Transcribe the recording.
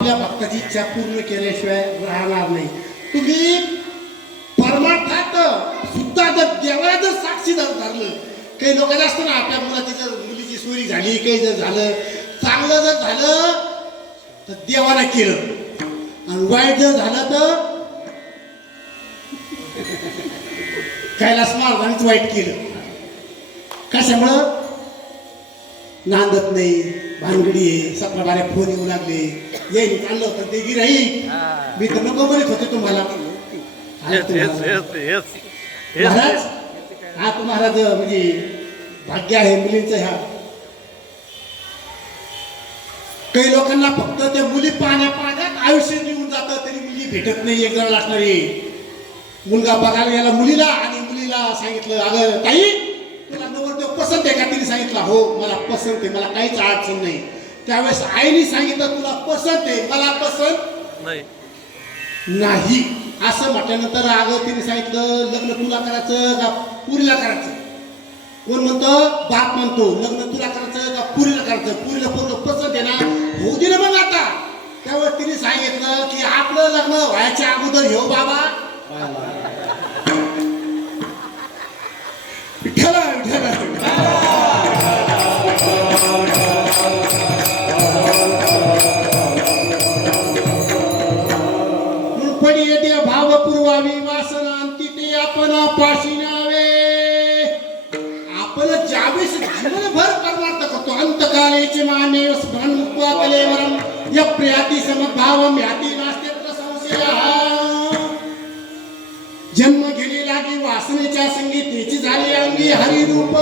आपल्या भक्ताची इच्छा पूर्ण केल्याशिवाय राहणार नाही. तुम्ही परमार्थात सुद्धा जर देवाला जर साक्षीदार धरलं, काही लोक असतं ना आपल्या मुलाची जर मुलीची सोयी झाली, काही जर झालं चांगलं जर झालं तर देवाला केलं, आणि वाईट जर झालं तर कैलास महाराजांनीच वाईट केलं. कशामुळं? नांदत नाही, भानगडी आहे, सतरा बाऱ्या फोन येऊ लागले, येईल चाललं होतं ते गिराई, मी तर नको म्हणत होते तुम्हाला. महाराज हा महाराज म्हणजे भाग्य आहे मुलींचं. ह्या काही लोकांना फक्त त्या मुली पाण्यात आयुष्य निघून जातं तरी मुली भेटत नाही. एक जण असणारी मुलगा बघायला गेला मुलीला, आणि मुलीला सांगितलं, अगं ताई तुला नवरदेव पसंत आहे का? तिने सांगितलं हो मला पसंत आहे, मला काहीच अडचण नाही. त्यावेळेस आईने सांगितलं तुला पसंत आहे, मला पसंत नाही. असं म्हटल्यानंतर अगं तिने सांगितलं लग्न तुला करायचं का पुरीला करायचं? कोण म्हणतं? बाप म्हणतो लग्न तुला करायचं का पुरीला करायचं? पुरीला पोरगं पसंत आहे ना, होऊ दे ना मग आता. त्यावेळेस तिने सांगितलं की आपलं लग्न व्हायच्या अगोदर हो बाबा. विठ्ठला विठ्ठला पडी येते भाव पुरवावी वासना अंती ते आपण पाशी नावे. आपण ज्यावेळेस जीवनभर परमार्थ करतो, अंतकालेचे मान्य स्मरण मुक्त्वा कलेवरम या प्रियाती समभावम याती नास्ते संशय. जन्म घेणे लागी वासनेच्या संगीतेची झाली अंगी हरिरूप.